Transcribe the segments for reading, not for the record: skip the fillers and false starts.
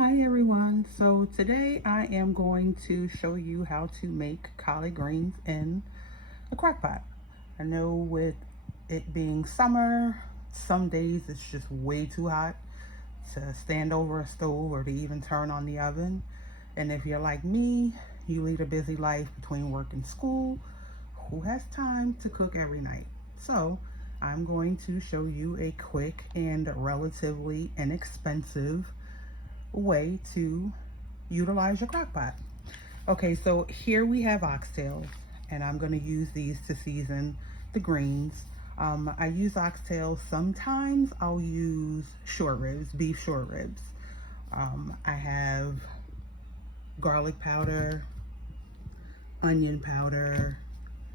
Hi everyone. So today I am going to show you how to make collard greens in a crock pot. I know with it being summer, some days it's just way too hot to stand over a stove or to even turn on the oven. And if you're like me, you lead a busy life between work and school, who has time to cook every night? So I'm going to show you a quick and relatively inexpensive way to utilize your crock pot. Okay, so here we have oxtails, and I'm going to use these to season the greens. I use oxtails. Sometimes I'll use short ribs, beef short ribs. I have garlic powder, onion powder.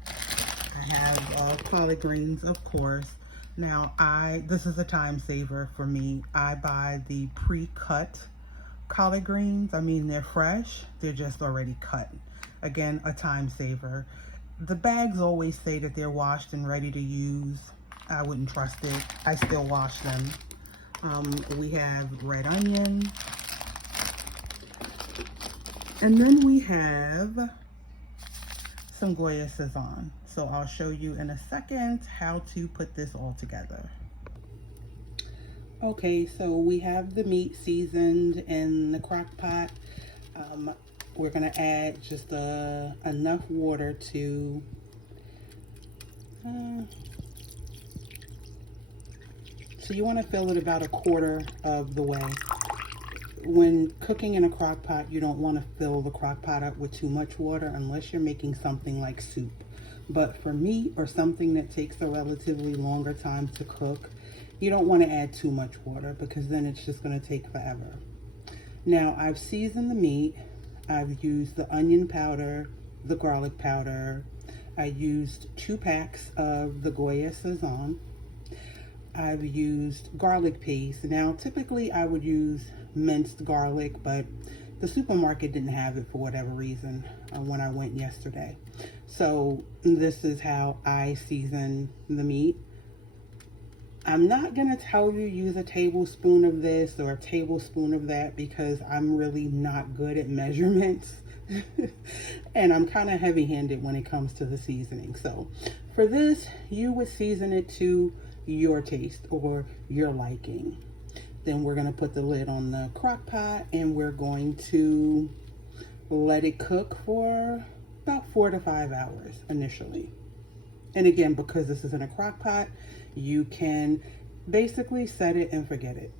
I have collard greens, of course. Now, this is a time saver for me. I buy the pre-cut collard greens. I mean, they're fresh, they're just already cut. Again, a time saver. The bags always say that they're washed and ready to use. I wouldn't trust it. I still wash them. We have red onion. And then we have some Goya Sazon. So I'll show you in a second how to put this all together. Okay, so we have the meat seasoned in the crock pot. We're gonna add just enough water to so you want to fill it about a quarter of the way. When cooking in a crock pot, you don't want to fill the crock pot up with too much water unless you're making something like soup. But for meat or something that takes a relatively longer time to cook, you don't want to add too much water because then it's just going to take forever. Now, I've seasoned the meat. I've used the onion powder, the garlic powder. I used 2 packs of the Goya Sazon. I've used garlic paste. Now, typically I would use minced garlic, but the supermarket didn't have it for whatever reason when I went yesterday. So this is how I season the meat. I'm not gonna tell you use a tablespoon of this or a tablespoon of that because I'm really not good at measurements. And I'm kind of heavy-handed when it comes to the seasoning. So for this, you would season it to your taste or your liking. Then we're going to put the lid on the crock pot and we're going to let it cook for about 4 to 5 hours initially. And again, because this is in a crock pot, you can basically set it and forget it.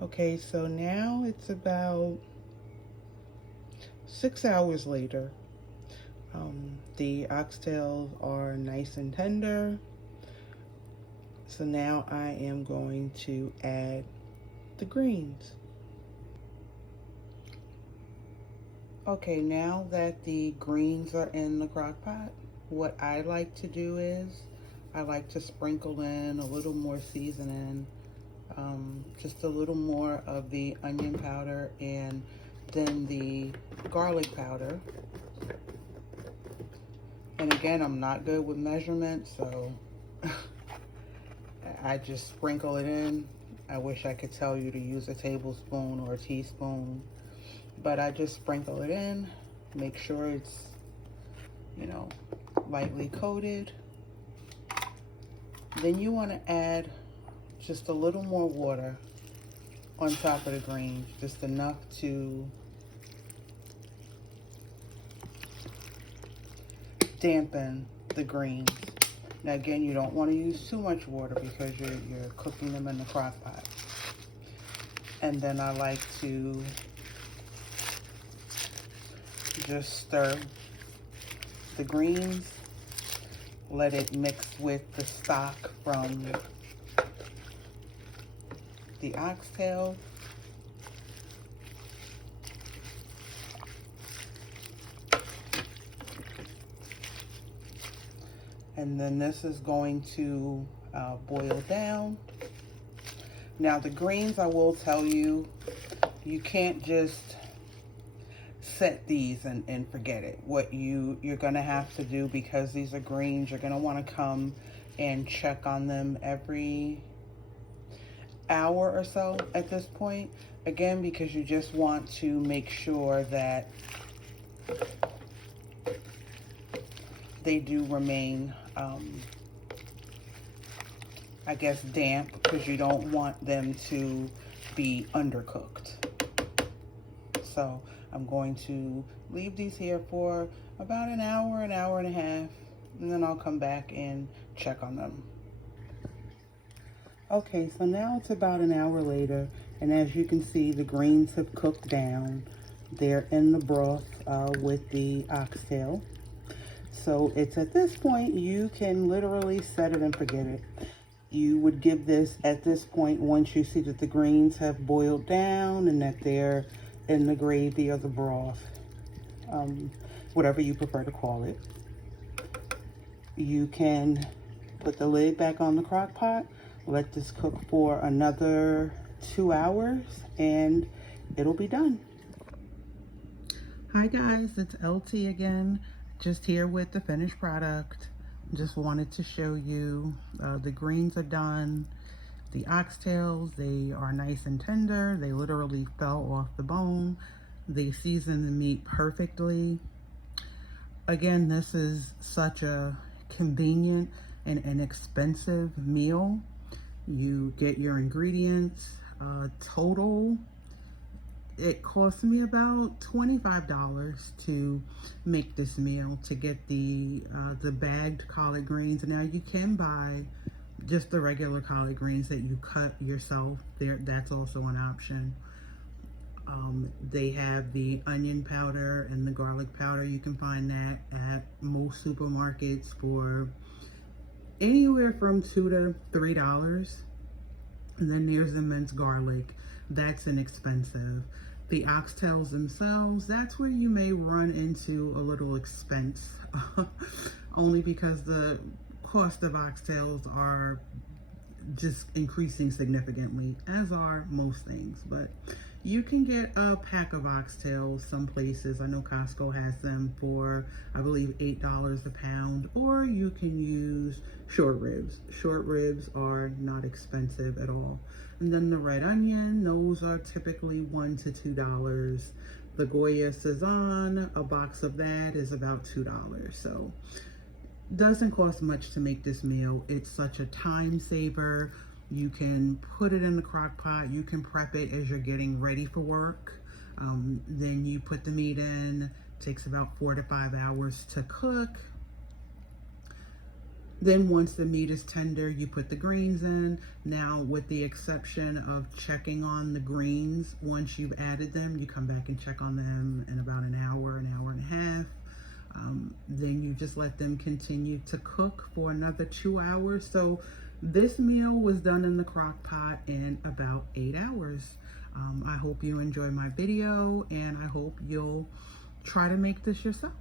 Okay, so now it's about 6 hours later. The oxtails are nice and tender. So now I am going to add the greens. Okay, now that the greens are in the crock pot, what I like to do is I like to sprinkle in a little more seasoning, just a little more of the onion powder and then the garlic powder. And again, I'm not good with measurements, so I just sprinkle it in. I wish I could tell you to use a tablespoon or a teaspoon, but I just sprinkle it in, make sure it's, lightly coated. Then you want to add just a little more water on top of the greens, just enough to dampen the greens. Now again, you don't want to use too much water because you're cooking them in the crock pot. And then I like to just stir the greens, let it mix with the stock from the oxtail. And then this is going to boil down. Now the greens, I will tell you, you can't just set these and forget it. What you're gonna have to do, because these are greens, you're gonna wanna come and check on them every hour or so at this point. Again, because you just want to make sure that they do remain, I guess, damp, because you don't want them to be undercooked. So I'm going to leave these here for about an hour and a half, and then I'll come back and check on them. Okay, so now it's about an hour later, and as you can see, the greens have cooked down. They're in the broth with the oxtail. So it's at this point, you can literally set it and forget it. You would give this at this point, once you see that the greens have boiled down and that they're in the gravy or the broth, whatever you prefer to call it. You can put the lid back on the crock pot, let this cook for another 2 hours, and it'll be done. Hi guys, it's LT again, just here with the finished product. Just wanted to show you the greens are done. The oxtails, they are nice and tender. They literally fell off the bone. They season the meat perfectly. Again, this is such a convenient and inexpensive meal. You get your ingredients. Total, it cost me about $25 to make this meal, to get the bagged collard greens. Now you can buy just the regular collard greens that you cut yourself. That's also an option. They have the onion powder and the garlic powder. You can find that at most supermarkets for anywhere from $2 to $3. And then there's the minced garlic. That's inexpensive. The oxtails themselves, that's where you may run into a little expense, only because the cost of oxtails are just increasing significantly, as are most things. But you can get a pack of oxtails some places. I know Costco has them for, I believe, $8 a pound, or you can use short ribs. Short ribs are not expensive at all. And then the red onion, those are typically $1 to $2. The Goya Sazon, a box of that is about $2. So doesn't cost much to make this meal. It's such a time saver. You can put it in the crock pot. You can prep it as you're getting ready for work. Then you put the meat in. It takes about 4 to 5 hours to cook. Then once the meat is tender, you put the greens in. Now, with the exception of checking on the greens, once you've added them, you come back and check on them in about an hour and a half. Then you just let them continue to cook for another 2 hours. So this meal was done in the crock pot in about 8 hours. I hope you enjoy my video, and I hope you'll try to make this yourself.